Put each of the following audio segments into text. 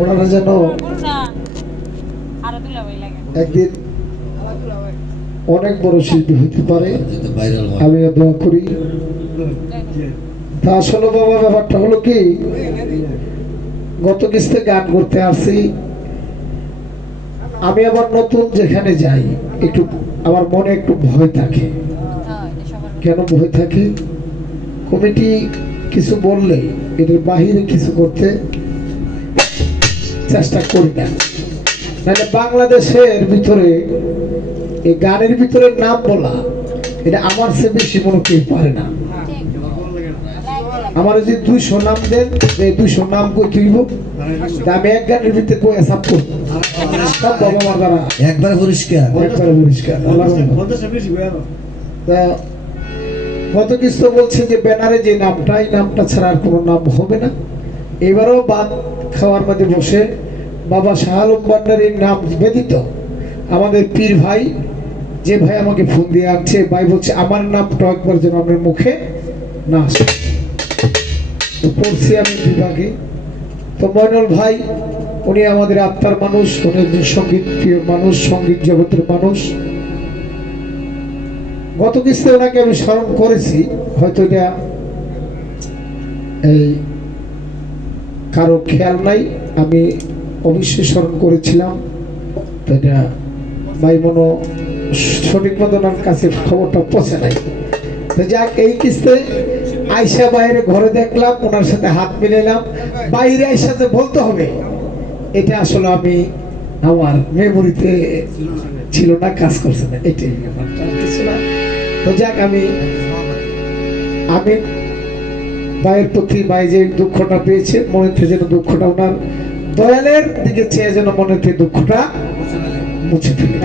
ওনারা যেন একদিন অনেক বড় শিল্পী হইতে পারে আমি দোয়া করি। তা আসলে বাবা ব্যাপারটা হলো কি, গত কিস্তে গান করতে আসি আমি, আবার নতুন যেখানে যাই একটু আমার মনে একটু ভয় থাকে। কেন ভয় থাকে? কমিটি কিছু বললে এদের বাহিরে কিছু করতে চেষ্টা করি না। নাহলে বাংলাদেশের ভিতরে এই গানের ভিতরে নাম বলা এটা আমার চেয়ে বেশি মনে কেউ পারে না। আমার যে 200 নাম দেন, এই 200 নাম কই তুইব, আমি এক গানের ভিতরে কই এসব করব সব বাবা মার দ্বারা একবার পরিষ্কার কত কিছু বলছে যে ব্যানারে যে নামটা, এই নামটা ছাড়া আর কোনো নাম হবে না। এবারও বাদ খাওয়ার মধ্যে বসে বাবা শাহ আলম ভান্ডারীর নাম ব্যতীত আমাদের পীর ভাই, যে ভাই আমাকে ফোন দিয়ে আনছে, ভাই বলছে আমার নামটা একবার যেন আপনার মুখে না আসে। তো পড়ছি আমি বিভাগে। তো মইনুল ভাই উনি আমাদের আত্মার মানুষ, উনি একজন সঙ্গীত প্রিয় মানুষ, সঙ্গীত জগতের মানুষ। গত কিস্তে ওনাকে আমি স্মরণ করেছি, হয়তো এটা এই কারো খেয়াল নাই, আমি অবশ্যই স্মরণ করেছিলাম। তো এটা ভাই মনে সঠিক মতো ওনার কাছে খবরটা পৌঁছে নাই। তো যাক, এই কিস্তে আয়সা বাইরে ঘরে দেখলাম, ওনার সাথে হাত মিলাইলাম, বাইরে আয়সাতে বলতে হবে এটা আসলে আমি আমার মেমোরিতে ছিল না, কাজ করছে না, এটাই ব্যাপারটা কিছু না। তো যাক, আমি ভাইয়ের প্রতি ভাই যে দুঃখটা পেয়েছে মনে থেকে যেন দুঃখটা ওনার দয়ালের দিকে চেয়ে যেন মনে থেকে দুঃখটা মুছে ফেলে।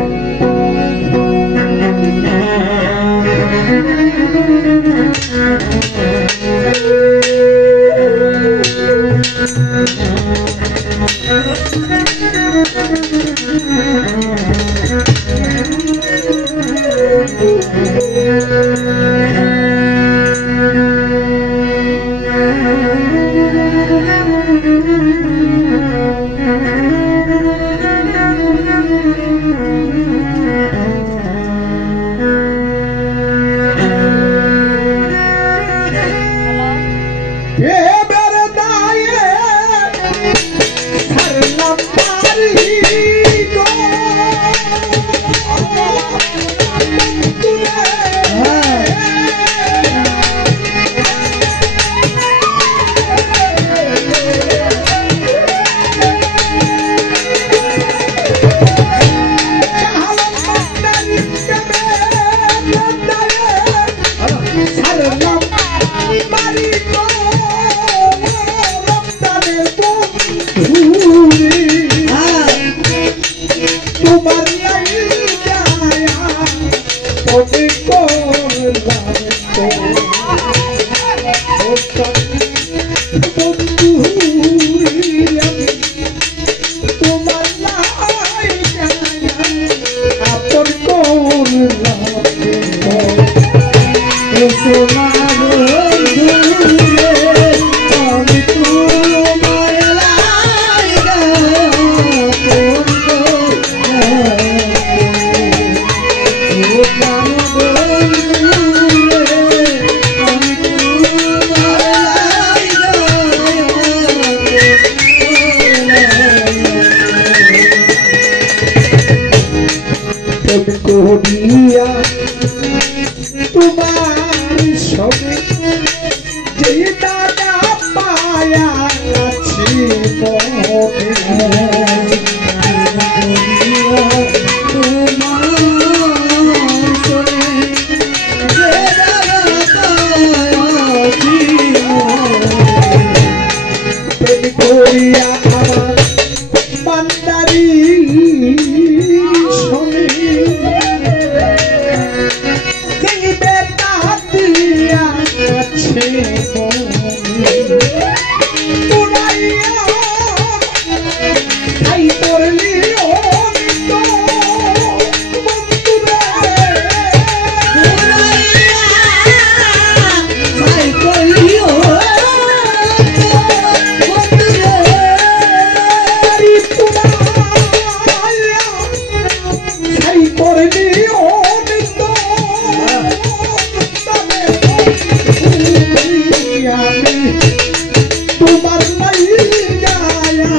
তোমার লাইগায়া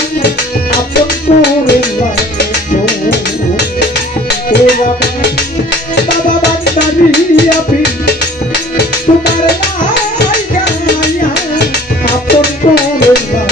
আপন করলাম ও বাবা বান্দারি আপনি তোমার লাইগায়া আপন করলাম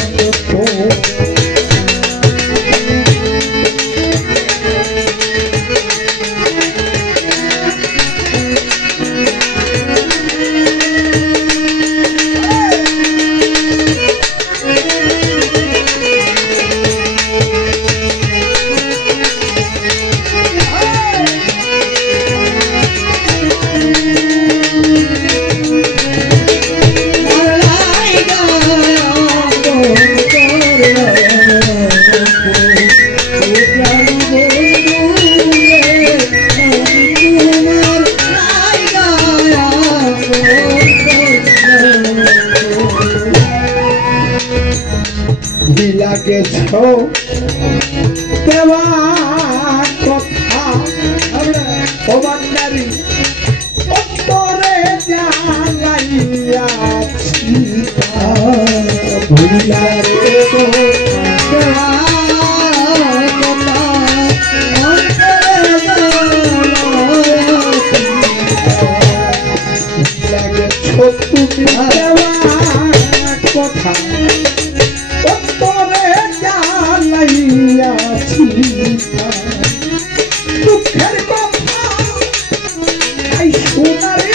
গেছো দেওয়া কথা ও বান্দারি অন্তরে জানাইয়াছি ভুলিয়া রে দেওয়া কথা অন্তরে গেছো তুমি দেওয়া কথা দুঃখের কথা আই সোনারে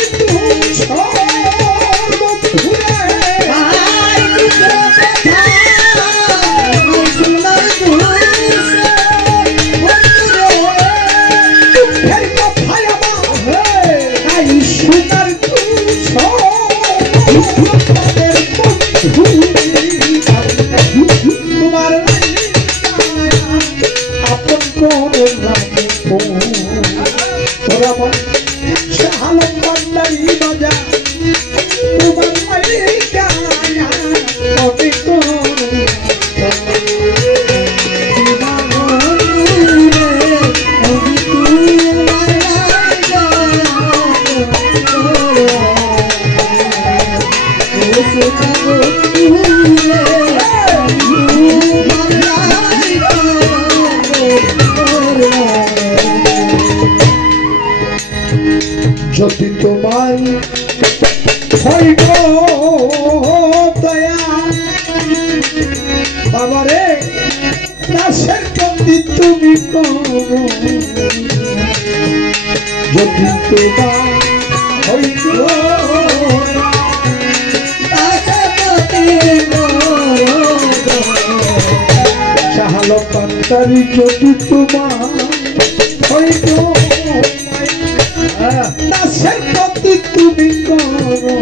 যদি তোমার হইব দয়া বাবারে দাসের প্রতি তুমি করো যদি তোমার হইব দাসের প্রতি চাহালো পান্তারি যদি তোমার হইব দাসের প্রতি তুমি করো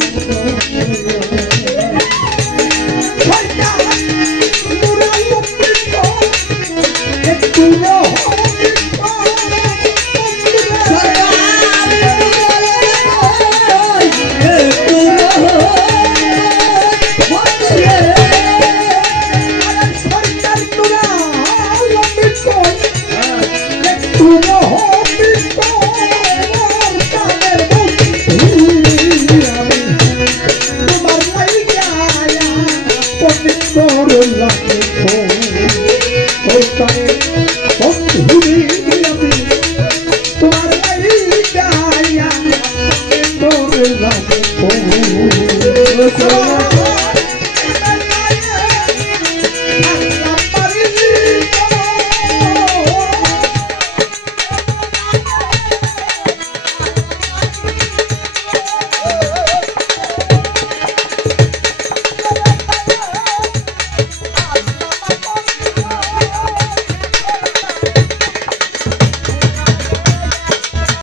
একটু তোমার